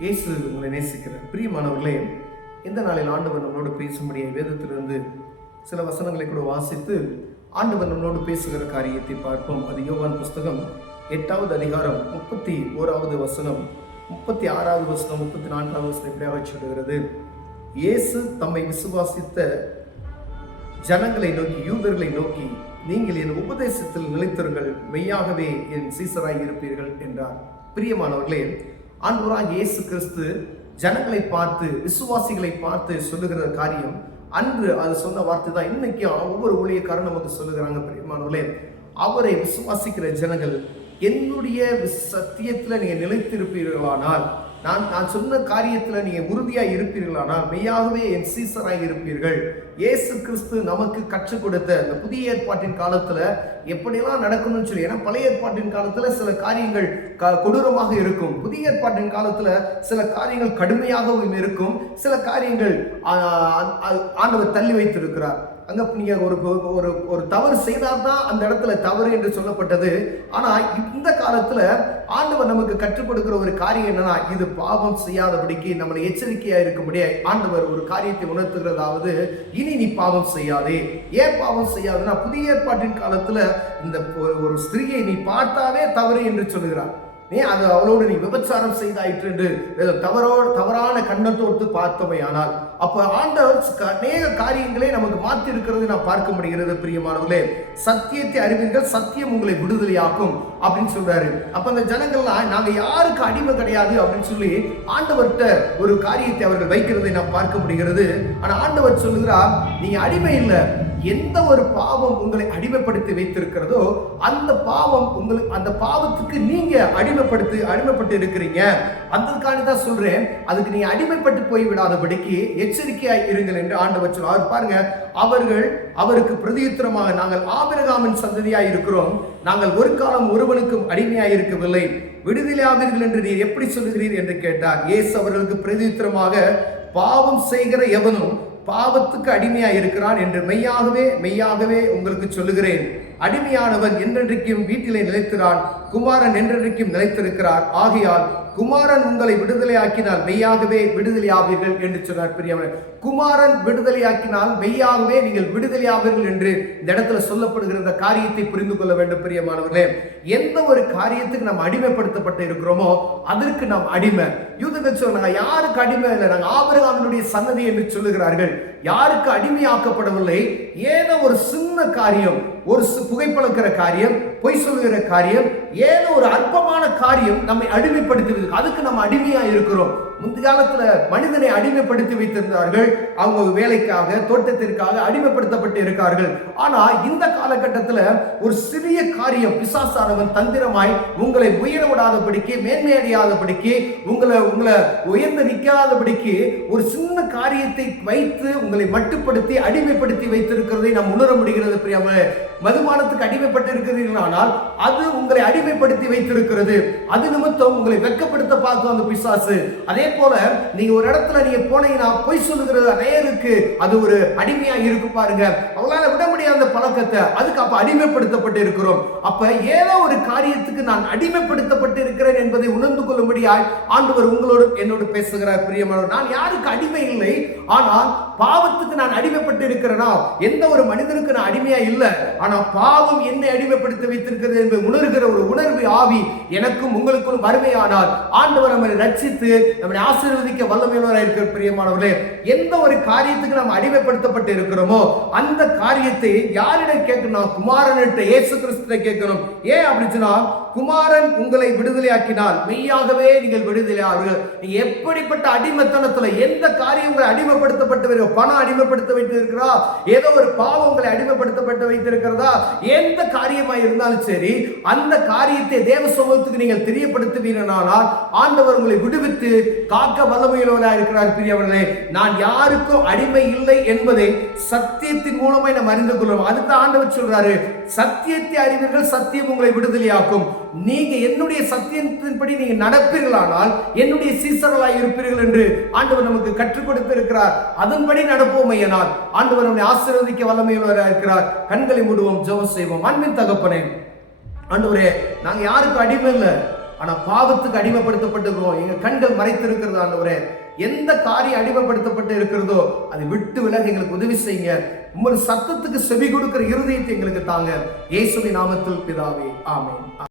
இயேசு உங்களை நேசிக்கிறார். பிரியமானவர்களே, இந்த நாளில் ஆண்டவர் நம்மளோடு பேசும்படிய வேதத்திலிருந்து சில வசனங்களை கூட வாசித்து ஆண்டவர் நம்மளோடு பேசுகிற காரியத்தை பார்ப்போம். அது யோவான் புஸ்தகம் 8வது அதிகாரம் 31வது வசனம், 36வது வசனம், 34வது வசனம் இப்படியாக சொல்லுகிறது. இயேசு தம்மை விசுவாசித்த ஜனங்களை நோக்கி, யூதர்களை நோக்கி, நீங்கள் என் உபதேசத்தில் நிலைத்திருங்கள், மெய்யாகவே என் சீசராய் இருப்பீர்கள் என்றார். பிரியமானவர்களே, ஆண்டவராகிய இயேசு கிறிஸ்து ஜனங்களை பார்த்து, விசுவாசிகளை பார்த்து சொல்லுகிற காரியம் அன்று அது சொன்ன வார்த்தை தான் இன்னைக்கு ஒவ்வொரு ஊழியக்காரரும் நமக்கு சொல்லுகிறாங்க. பிரியமானவர்களே, அவரை விசுவாசிக்கிற ஜனங்கள் என்னுடைய சத்தியத்தில் நீங்க நிலைத்திருப்பீர்களானால், நான் சொன்ன காரியத்தில் நீங்க உறுதியாய் இருப்பீர்களானால் மெய்யாகவே என் சீசராய் இருப்பீர்கள். இயேசு கிறிஸ்து நமக்கு கற்றுக் கொடுத்த இந்த புதிய ஏற்பாட்டின் காலத்துல எப்படியெல்லாம் நடக்கணும்னு சொல்லி, ஏன்னா பழைய ஏற்பாட்டின் காலத்துல சில காரியங்கள் கொடூரமாக இருக்கும், புதிய ஏற்பாட்டின் காலத்துல சில காரியங்கள் கடுமையாகவும் இருக்கும், சில காரியங்கள் ஆண்டவர் தள்ளி வைத்திருக்கிறார். அங்க நீங்க ஒரு தவறு செய்தால்தான் அந்த இடத்துல தவறு என்று சொல்லப்பட்டது. ஆனா இந்த காலத்துல ஆண்டவர் நமக்கு கற்றுக் கொடுக்கிற ஒரு காரியம் என்னன்னா, இது பாவம் செய்யாதபடிக்கு நம்மளை எச்சரிக்கையா இருக்கும்படியா ஆண்டவர் ஒரு காரியத்தை உணர்த்துகிறதாவது, இனி நீ பாவம் செய்யாதே. ஏன் பாவம் செய்யாதுன்னா, புதிய ஏற்பாட்டின் காலத்துல இந்த ஒரு ஸ்திரீயை நீ பார்த்தாவே தவறு என்று சொல்லுகிறார். நீ அது அவளோடு நீ விபச்சாரம் செய்தாயிற்று என்று தவறான கண்ணத்தோடு பார்த்தோமே. ஆனால் அப்ப ஆண்டவர் அநேக காரியங்களை நமக்கு மாற்றி இருக்கிறது நாம் பார்க்க முடிகிறது. பிரியமானவர்களே, சத்தியத்தை அறிவீர்கள், சத்தியம் உங்களை விடுதலையாக்கும் அப்படின்னு சொல்றாரு. அப்ப அந்த ஜனங்கள்லாம் நாங்க யாருக்கு அடிமை கிடையாது அப்படின்னு சொல்லி ஆண்டவர்கிட்ட ஒரு காரியத்தை அவர்கள் வைக்கிறதை நாம் பார்க்க முடிகிறது. ஆனா ஆண்டவர் சொல்லுகிறார், நீங்க அடிமை இல்லை, எந்த ஒரு பாவம் உங்களை அடிமைப்படுத்தி வைத்திருக்கிறதோ அந்த பாவம் உங்களுக்கு, அந்த பாவத்துக்கு நீங்க அடிமைப்பட்டு இருக்கிறீங்க. அதற்காக தான் சொல்றேன், அதுக்கு நீ அடிமைப்பட்டு போய் விடாதபடிக்கு எச்சரிக்கையாய் இருங்கள் என்று ஆண்டவர் சொல்றார். பாருங்க, அவருக்கு பிரதியுத்தரமாக, நாங்கள் ஆபிரகாமின் சந்ததியாய் இருக்கிறோம், நாங்கள் ஒரு காலம் ஒருவனுக்கும் அடிமையாய் இருக்கவில்லை, விடுதலையாவீர்கள் என்று நீர் எப்படி சொல்லுகிறீர் என்று கேட்டார். இயேசு அவர்களுக்கு பிரதியுத்தரமாக, பாவம் செய்கிற எவனும் பாவத்துக்கு அடிமையா இருக்கிறான் என்று மெய்யாகவே உங்களுக்கு சொல்லுகிறேன். அடிமையானவன் என்றென்றைக்கும் வீட்டிலே நிலைத்திரான், குமாரன் என்றென்றைக்கும் நிலைத்திருக்கிறார். ஆகையால் குமாரன் உங்களை விடுதலையாக்கினால் மெய்யாகவே விடுதலையாவீர்கள் என்று சொன்னார். பிரியமானவர்களே, குமாரன் விடுதலையாக்கினால் மெய்யாகவே நீங்கள் விடுதலையாவீர்கள் என்று இந்த இடத்துல சொல்லப்படுகிற இந்த காரியத்தை புரிந்து கொள்ள வேண்டும். பிரியமானவர்களே, எந்த ஒரு காரியத்துக்கு நாம் அடிமைப்படுத்தப்பட்டு இருக்கிறோமோ அதற்கு நாம் அடிமை. யூதர்கள் சொன்னாங்க, யாருக்கு அடிமை இல்லை, நாங்கள் ஆபிரகாமினுடைய சன்னதி என்று சொல்லுகிறார்கள். யாருக்கு அடிமையாக்கப்படவில்லை. ஏதோ ஒரு சின்ன காரியம், ஒரு புகைப்பழக்கிற காரியம், பொய் சொல்லுகிற காரியம், ஏதோ ஒரு அற்பமான காரியம் நம்மை அடிமைப்படுத்துவது, அதுக்கு நம்ம அடிமையா இருக்கிறோம். முந்தைய காலத்துல மனிதனை அடிமைப்படுத்தி வைத்திருந்தார்கள், அவங்க வேலைக்காக, தோட்டத்திற்காக அடிமைப்படுத்தப்பட்டு இருக்கார்கள். ஆனா இந்த காலகட்டத்துல ஒரு சிறிய காரியம், பிசாசானவன் தந்திரமாய் உங்களை உயர விடாதபடிக்கு, மேன்மையடையாதபடிக்கு, உங்களை உயர்ந்து நிற்காதபடிக்கு ஒரு சின்ன காரியத்தை வைத்து உங்களை மட்டுப்படுத்தி அடிமைப்படுத்தி வைத்திருக்கிறதை நாம் உணர முடிகிறது. பிரியமே, மதுபானத்துக்கு அடிமைப்பட்டு இருக்கிறீர்கள், ஆனால் அது உங்களை அடிமைப்படுத்தி வைத்திருக்கிறது. அது நிமித்தம் உங்களை வெட்கப்படுத்த பார்க்கும் அந்த பிசாசு. அதே போல நீங்க ஒரு இடத்துல நீங்க போனீங்கன்னா பொய் சொல்லுகிறது அநேருக்கு அது ஒரு அடிமையா இருக்கு. பாருங்க, அவங்களால விட முடியாத அந்த பழக்கத்தை, அதுக்கு அப்ப அடிமைப்படுத்தப்பட்டு இருக்கிறோம். அப்ப ஏதோ ஒரு காரியத்துக்கு நான் அடிமைப்படுத்தப்பட்டு இருக்கிறேன் என்பதை உணர்ந்து கொள்ளும்படியாய் ஆண்டவர் உங்களோடு என்னோடு பேசுகிறார். பிரியமானவர், நான் யாருக்கு அடிமை இல்லை, ஆனால் பாவத்துக்கு நான் அடிமைப்பட்டு இருக்கிறேனா? எந்த ஒரு மனிதனுக்கு நான் அடிமையா இல்லை, ஆனா பாவம் என்னை அடிமைப்படுத்தி வைத்திருக்கிறது என்று உணர்கிற ஒரு உணர்வு ஆவி எனக்கும் உங்களுக்கும் வறுமையானால் ஆண்டவர் நம்மை ரட்சித்து நம்மை ஆசீர்வதிக்க வல்லமையுள்ளவராக இருக்கிற. பிரியமானவர்களே, எந்த ஒரு காரியத்துக்கு நாம் அடிமைப்படுத்தப்பட்டு இருக்கிறோமோ அந்த காரியத்தை யாரிடம் கேட்கணும்? குமாரனிட்ட, இயேசு கிறிஸ்துவை கேட்கணும். ஏன் அப்படின்னா, குமாரன் உங்களை விடுதலையாக்கினால் மெய்யாகவே நீங்கள் விடுதலையாவீர்கள். நீங்க எப்படிப்பட்ட அடிமைத்தனத்துல, எந்த காரியம் உங்களை அடிமைப்படுத்தப்பட்டு, பணம் அடிமைப்படுத்த வைத்திருக்கிறா, ஏதோ ஒரு பாவம் உங்களை அடிமைப்படுத்தப்பட்டு வைத்திருக்கிறதா, எந்த காரியமாக இருந்தாலும் சரி, அந்த காரியத்தை தேவ சமூகத்துக்கு நீங்கள் தெரியப்படுத்துவீர்களானால் ஆண்டவர் உங்களை விடுவித்து காக்க வல்லமையுள்ளவராக இருக்கிறார். பிரியவர்களே, நான் யாருக்கும் அடிமை இல்லை என்பதை சத்தியத்தின் மூலமாய் நாம் அறிந்து கொள்வோம். அதுக்கு ஆண்டவர் சொல்றாரு, சத்தியத்தை அறிவீர்கள், சத்தியம் உங்களை விடுதலையாக்கும். நீங்க என்னுடைய சத்தியத்தின்படி நீங்க நடப்பீர்களானால் என்னுடைய சீசர்களாய் இருப்பீர்கள் என்று ஆண்டவர் நமக்கு கற்றுக் கொடுத்திருக்கிறார். அதன்படி நடப்போம். ஐயனால் ஆண்டவர் நம்மை ஆசீர்வதிக்க வல்லமையுள்ளவராக இருக்கிறார். கண்களை மூடுவோம், ஜெபம் செய்வோம். அன்பின் தகப்பனே, ஆண்டவரே, நாங்க யாருக்கு அடிமை இல்லை, ஆனா பாவத்துக்கு அடிமைப்படுத்தப்பட்டிருக்கிறோம். எங்க கண்கள் மறைத்திருக்கிறது ஆண்டவரே. எந்த காரியம் அடிமைப்படுத்தப்பட்டு இருக்கிறதோ அதை விட்டு விலக எங்களுக்கு உதவி செய்யுங்க. உங்கள் சத்தத்துக்கு செவி கொடுக்கிற இருதயத்தை எங்களுக்கு தாங்க. இயேசுவின் நாமத்தில் பிதாவே, ஆமென்.